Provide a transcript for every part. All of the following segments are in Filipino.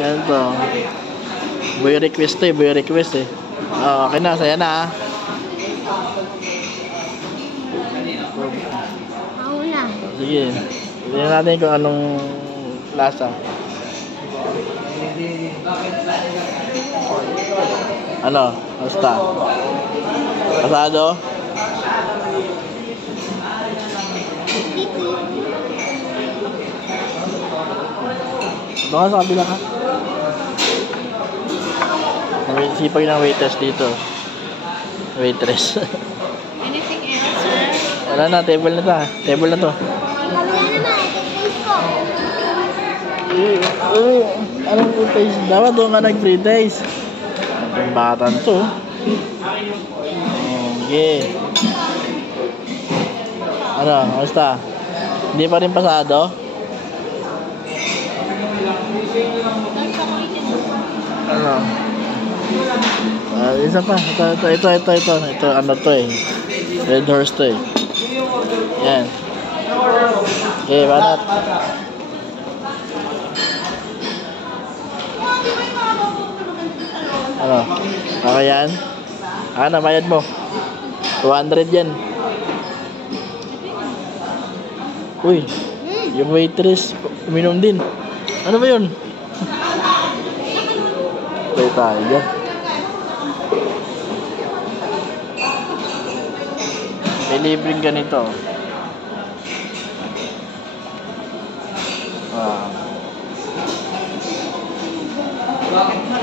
Yan to. Boy request eh, boy request eh. Oh, okay na, saya na ah. Oo na. Sige. Tingnan natin kung anong lasa. Ano? Basta. Pasado? Baka sa kabila ka. Sipag ng waitress dito. Waitress. Anything else, sir? Wala na, table na to. Table na to. Wala naman. Taste ko. Anong free taste? Dapat doon ka nag-free taste. Ang batan to. Okay. Ano? Basta? Hindi pa rin pasado? Ano? Isa pa. Ito. Ano to eh? Red horse to eh. Yan. Okay, banat. Ano? Okay yan? Ano, bayad mo? 200 yan. Uy, yung waitress uminom din. Ano ba yun? Tayo dyan. May libreng ganito.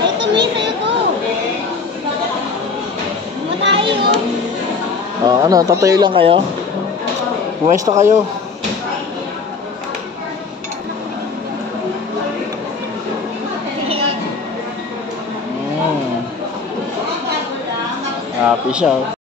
Ito, may sa'yo to. Matay, oh. Ano, tatayo lang kayo? Pumwesto kayo. Happy siya.